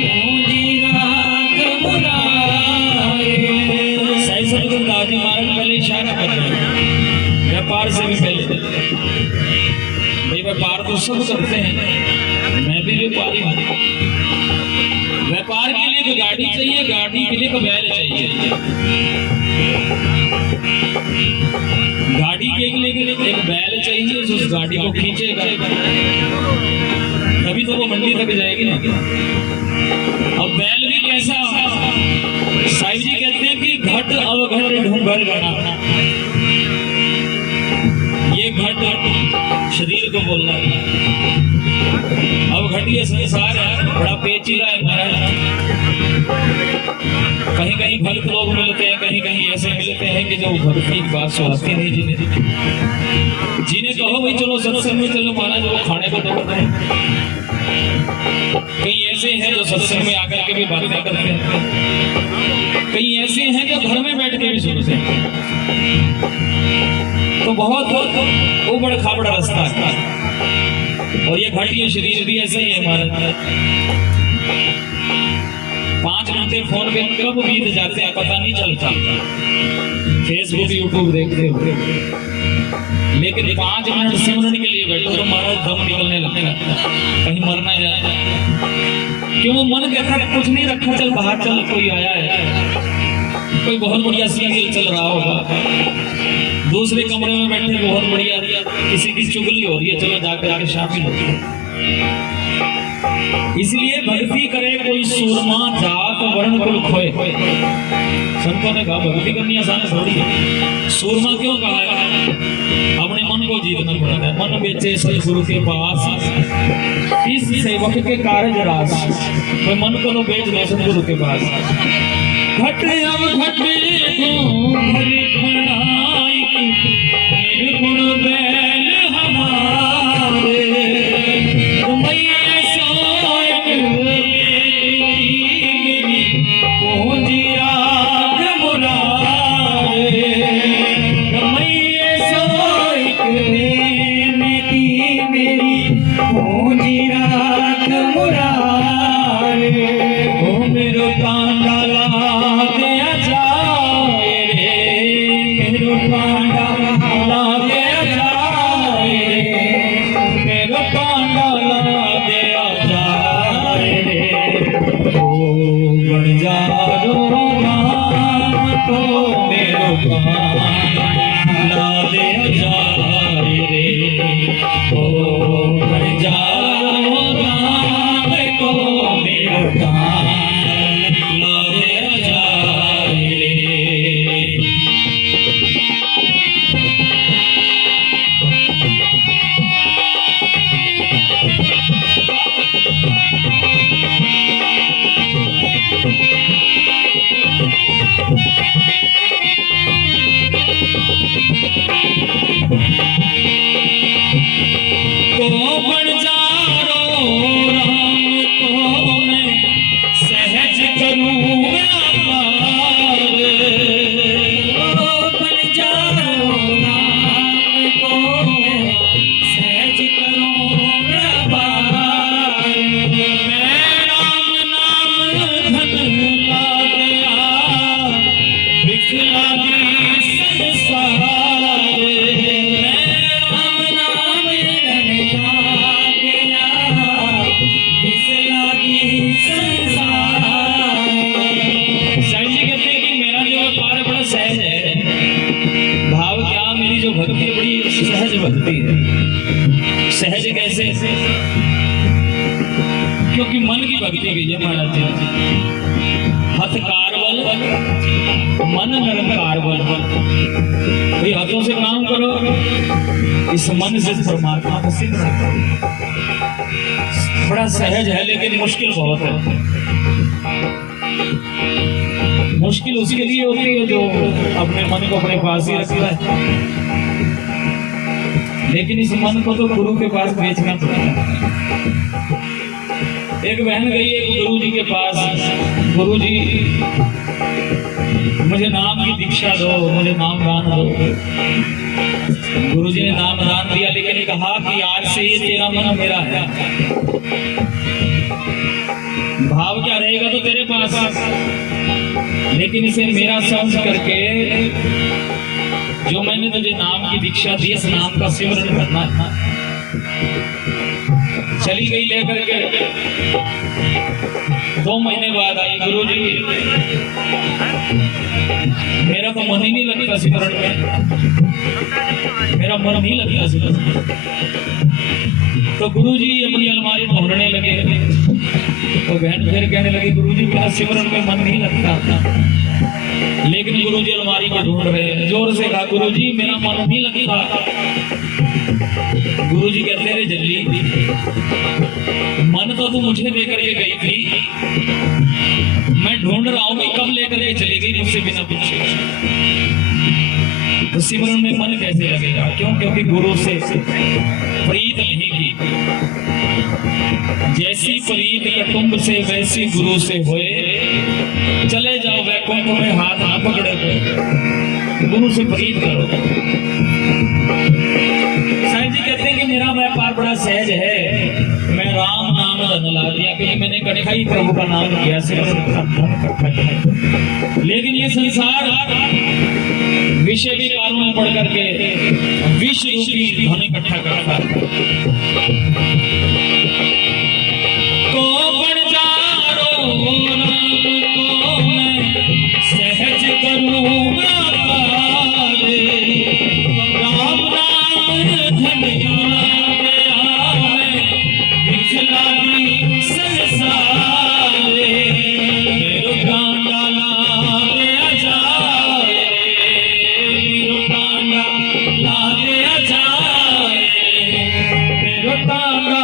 पूंज रात मुरारे। सही सतगुरु दादी महाराज पहले इशारा कर रहे हैं व्यापार से भी पहले। भाई व्यापार तो सब करते हैं, मैं भी व्यापारी हूँ। व्यापार के लिए तो गाड़ी चाहिए, गाड़ी के लिए तो बैल चाहिए। गाड़ी के लिए एक बैल चाहिए जो उस गाड़ी को खींचेगा, तभी तो वो मंडी तक जाएगी ना। अब बैल भी कैसा? साहिब जी कहते हैं कि घट अवघट ढूंढर गणा। ये घट शरीर को बोल रहा है। अब घटिया संसार है, बड़ा पेचीदा है महाराज। कहीं कहीं भक्त लोग मिलते हैं, कहीं कहीं ऐसे मिलते हैं कि जो भक्ति की बात सुनाती नहीं। जिन्हें कहो भाई चलो सत्संग में चलो महाराज, वो खाने को दौड़ते हैं। कई ऐसे हैं जो सत्संग में आकर के भी बातें करते हैं, कई ऐसे हैं जो घर में बैठ के भी सुनते हैं। तो बहुत उबड़ खाबड़ रास्ता है। और ये घटिया शरीर भी ऐसे ही है महाराज। 5 घंटे फोन पे कब बीत जाते हैं पता नहीं चलता, फेसबुक यूट्यूब देखते हुए। लेकिन 5 मिनट सिमरन के लिए बैठो तो महाराज दम निकलने लगता, कहीं मरना जाए। क्यों? मन कहता है कुछ नहीं रखा, चल बाहर चल, कोई आया है, कोई बहुत बढ़िया सीरियल चल रहा होगा, दूसरे कमरे में बैठे बहुत बढ़िया किसी की चुगली हो रही है, चलो जाकर आके शामिल हो। इसलिए भक्ति करे कोई सूरमा, जात वर्ण कुल खोए। संतों ने कहा भक्ति करनी आसान थोड़ी है। सूरमा क्यों कहा है? अपने मन को जीतना पड़ता है। मन बेचे सतगुरु के पास, इस सेवक के कार्य रास। कोई मन को लो बेच दो सतगुरु के पास। घट अब घट दो हरि खड़ाई निर्गुण बैल हमारे रमैये सोयग मेरी पूंजी राग मुरारे रमैये सोयग मेरी पूंजी राग मुरारे ओ मेरो टांडा ला दिया जाए रे मेरो टांडा ला दिया जाए रे मेरो टांडा ला दिया जाए रे ओ बंजारो राम को मेरो टांडा ला दिया जाए रे ओ बंजारो राम को मेरो टांडा ला दिया जाए रे को बंजारो राम को मैं सहज करूं व्यापार को बंजारो राम को मैं सहज करूं व्यापार मैं राम नाम धन ला गया बिखरा दी संसार मैं राम नाम धन ला गया बिखरा दी संसार साईं जी कहते हैं कि मेरा जो व्यापार है बड़ा सहज है भाव क्या मेरी जो भक्ति है बड़ी सहज भक्ति है सहज कैसे क्योंकि मन की भक्ति की है महाराज जी हथ कारवल मन निरंकार बल भाई हाथों से काम करो इस मन से परमात्मा को सिद्ध करो बड़ा सहज है लेकिन मुश्किल बहुत है मुश्किल उसके लिए होती है जो अपने मन को अपने पास ही रखता है लेकिन इस मन को तो गुरु के पास बेचना पड़ता है एक बहन गई है गुरु जी के पास गुरु जी मुझे नाम की दीक्षा दो मुझे नाम दान दो गुरु जी ने नाम दान दिया लेकिन कहा कि आज से ये तेरा मन मेरा है भाव क्या रहेगा तो तेरे पास लेकिन इसे मेरा समझ करके जो मैंने तुझे नाम की दीक्षा दी इस नाम का सिमरन करना है चली गई लेकर के 2 महीने बाद आई गुरु जी मेरा तो मन ही नहीं लगता सिमरन में मेरा मन नहीं लगता सिमरन तो गुरु जी अपनी अलमारी ढूंढने लगे तो बहन फिर कहने लगी गुरु जी मेरा सिमरन में मन नहीं लगता लेकिन गुरु जी अलमारी को ढूंढ रहे हैं जोर से कहा गुरु जी मेरा मन नहीं लगता गुरु जी कहते रहे जल्दी मन तो तू मुझे लेकर के गई थी मैं ढूंढ रहा हूं कि कब लेकर के चली गई मुझसे बिना पूछे तो सिमरन में मन कैसे लगेगा क्यों क्योंकि गुरु से प्रीत नहीं की जैसी प्रीत कुटुंब से वैसी गुरु से होए चले जाओ वैकुंठ में हाथ ना पकड़े गुरु से प्रीत करो साईं जी कहते हैं कि मेरा व्यापार बड़ा सहज है मैं राम नाम धन ला दिया क्योंकि मैंने इकट्ठा ही प्रभु का नाम किया लेकिन ये संसार विषय भी कानों में पढ़ करके विश्व रूपी धन इकट्ठा करता है को बंजारो राम को मैं सहज करूं व्यापार राम नाम धन ला गया मैं बिखरा दी संसार मेरो टांडा ला दिया जाए मेरो टांडा ला दिया जाए मेरो टांडा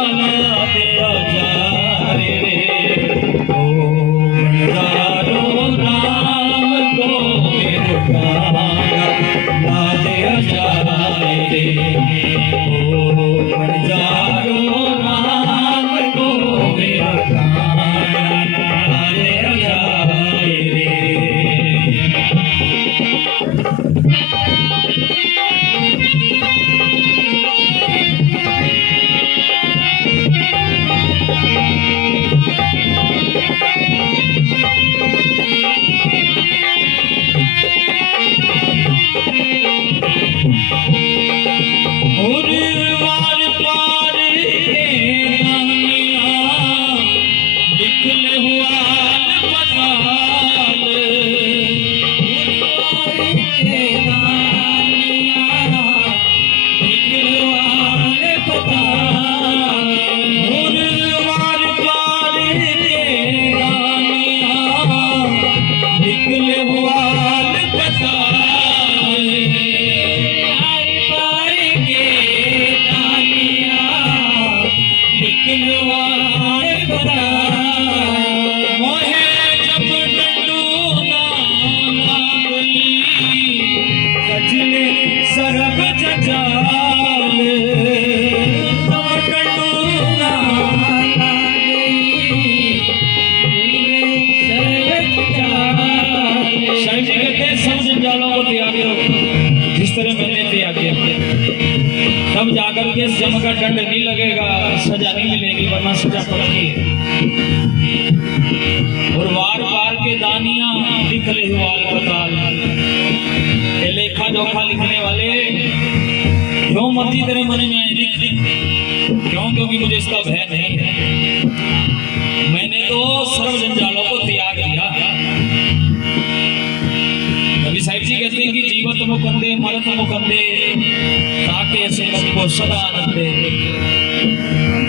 मोहे जब डंडू ना लागली सजने सरग जजाल तब डंडू ना शायद जी कहते हैं सब जंजालों को त्याग दो जिस तरह मैंने त्याग किया तब जाकर के जम का दंड नहीं लगेगा, सजा नहीं मिलेगी, वरना सजा पड़ती है। और वार वार के दानियां लिख ले वाल पताल, ये लेखा जोखा लिखने वाले क्यों मर्जी तेरे मन में आए लिख लिख, क्यों? क्योंकि मुझे इसका भय नहीं है। मैंने तो सर्व जंजालों को त्याग दिया। कभी साहिब जी कहते हैं कि जीवत मुकंदे मरत मुकंदे ताके सेवक को सदा आनंदे।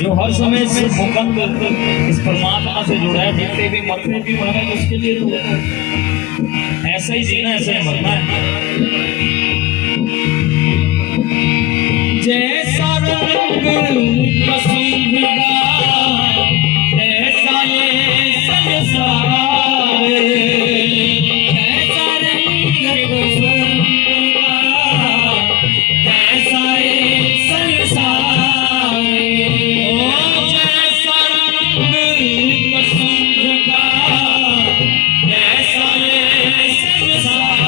जो हर समय से मुकंद इस परमात्मा से जुड़ा है, जितने भी मरने भी मरना है उसके लिए तो ऐसा ही जीना, ऐसा ही मरना है। जैसा रंग कसुंभा तैसा ये संसार, जैसा रंग कसुंभा तैसा ये संसार। ओ जैसा रंग कसुंभा तैसा ये संसार,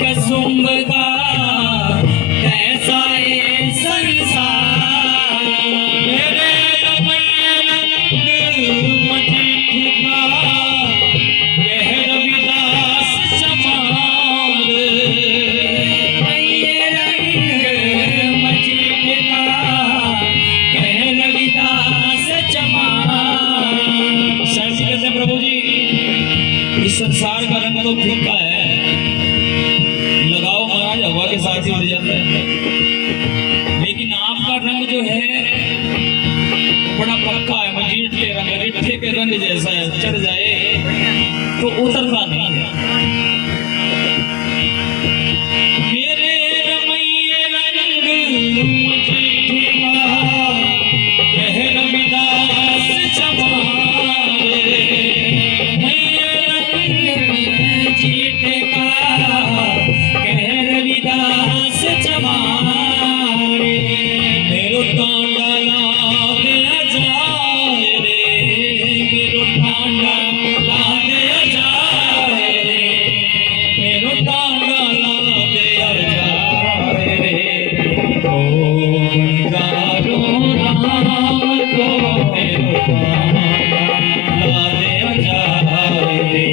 कसुंभ का कैसा ये संसार। मेरे रमैये रंग मजीठ का कह रविदास चमार, रमैये रंग मजीठ का कह रविदास चमार। शायद जी कहते हैं प्रभु जी इस संसार का रंग तो फीका है, लगाओ महाराज हवा के साथ ही उड़ जाता है, लेकिन आपका रंग जो है बड़ा पक्का है, मजीठ के रंग रिट्ठे के रंग जैसा है, चढ़ जाए तो उतरता नहीं है। मेरे रमैये रंग मजीठ का कह रविदास चमार, रमैये रंग मजीठ का कह रविदास चमार। मेरो टांडा ला दिया जाए रे, मेरो टांडा ला दिया जाए रे, मेरो टांडा ला दिया जाए रे। ओ बंगारो राम को मेरो टांडा ला दिया जाए रे।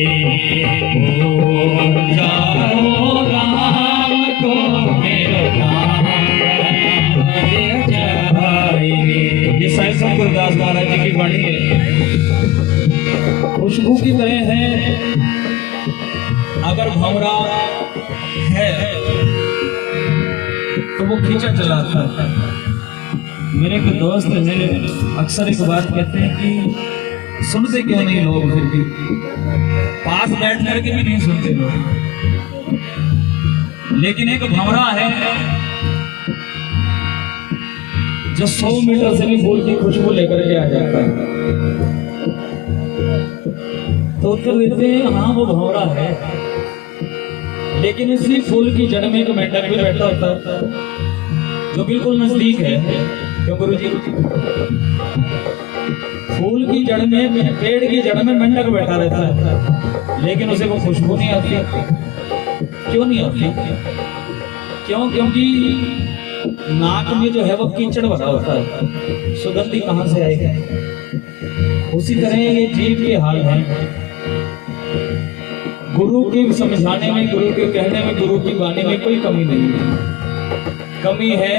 ओ बंगारो राम को मेरो टांडा ला दिया जाए रे। ये साहिब शंकरदास महाराज जी की वाणी है, खुशबू की तरह है। अगर भंवरा है तो वो खींचा चलाता है। मेरे एक दोस्त है, अक्सर एक बात कहते हैं कि सुनते क्यों नहीं लोग, फिर भी पास बैठ करके भी नहीं सुनते लोग। लेकिन एक भंवरा है जो 100 मीटर से भी फूल की खुशबू लेकर के आ जाता है, तो उत्तर देते हैं हाँ वो भंवरा है। लेकिन इसी फूल की जड़ में एक मेंढक भी बैठा होता है जो बिल्कुल नजदीक है। क्यों गुरु जी? फूल की जड़ में, पेड़ की जड़ में मेंढक बैठा रहता है, लेकिन उसे वो खुशबू नहीं आती। क्यों नहीं आती? क्यों? क्योंकि नाक में जो है वो कीचड़ भरा होता है, सुगंधी कहां से आएगी? उसी तरह ये जीव के हाल है। गुरु के समझाने में, गुरु के कहने में, गुरु की वाणी में कोई कमी नहीं है। कमी है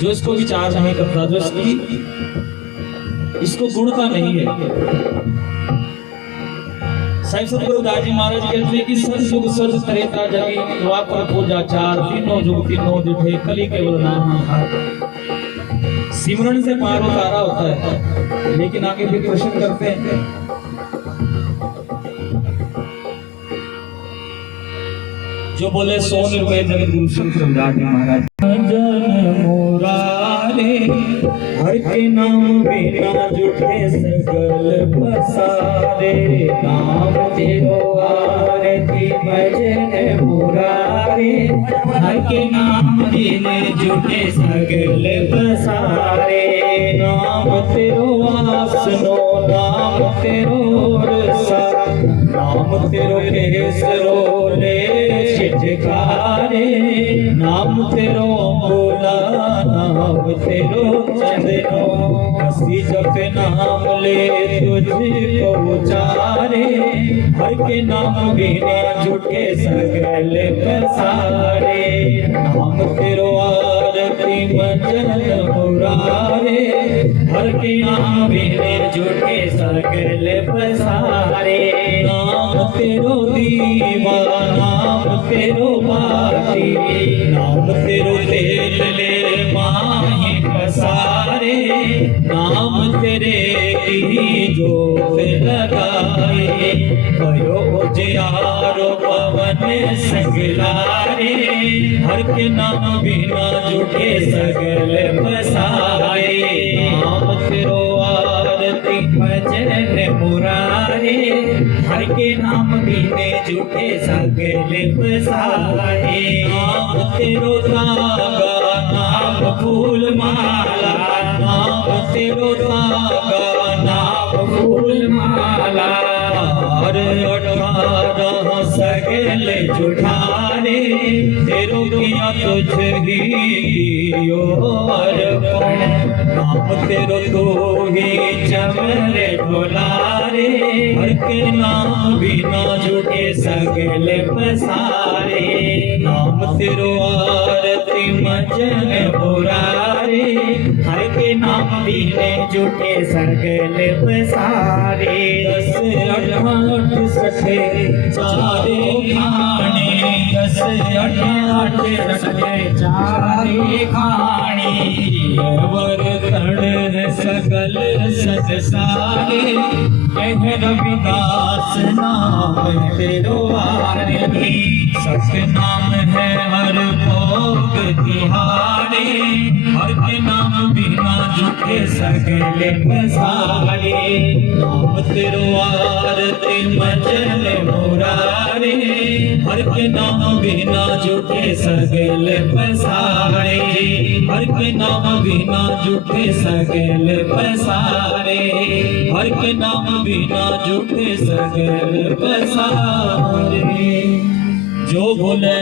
जो इसको विचार नहीं करता, जो इसको गुणता नहीं है। साहिब सतगुरुदास जी महाराज कहते हैं कि सत युग सत त्रेता जगी द्वापर पूजा चार, तीनों युग तीनों दिठे कली केवल नाम आधार। सिमरन से पार उतारा होता है, लेकिन आगे भी प्रश्न करते हैं। जो बोले 100 निर्भय जगत गुरु शंकर रविदास जी महाराज। हर के नाम बिना जुटे सगल पसारे। नाम तेरो आरती भजन मुरारे, हर के नाम बिना जुटे सगल पसारे। नाम तेरो आसनो नाम तेरो रसा, नाम तेरो केसरो ले छिटकारे। नाम तेरो बोला नाम तेरो चंदनो, हसी जप नाम ले तुझको उचारे। हर के नाम बिना जुटे सगल पसारे। नाम तेरो आरती भजन मुरारे, हर के नाम बिना जुटे सगल पसारे। नाम तेरो दीवा नाम तेरो बाटी, नाम तेरो तेल ले माही पसारे। नाम तेरे की जोत लगाए, भयो उजियारो पवन संगलारे। हर के नाम बिना जुटे सगल पसारे। नाम तेरो आरती भजन मुरारे, हर के नाम बिने जुटे सगल पसारे। नाम तेरो धागा नाम फूल माला, नाम तेरो धागा नाम फूल माला। और 18 सगल जुठारे, तेरो किया तुझ ही अर्पण। नाम तेरो तो ही चमर ढोलारे, हर के नाम बिना जुटे सगल पसारे। नाम तेरो आरती भजन मुरारे, हर के नाम बिने जुटे सगल पसारे। 10 8 सखे चारे खाने, 10 8 सखे चारे खाने। वर्तन सगल सत सारे, कह रविदास नाम तेरो आरती। सत नाम है हर भोग तिहारे, हर के नाम बिना जुटे सगल पसारे। नाम तेरो आरती भजन मुरारे, हर के नाम बिना जुटे सगल पसारे। हर के नाम बिना जुटे सगल पसारे, हर के नाम बिना जुटे सगल पसारे। जो भूले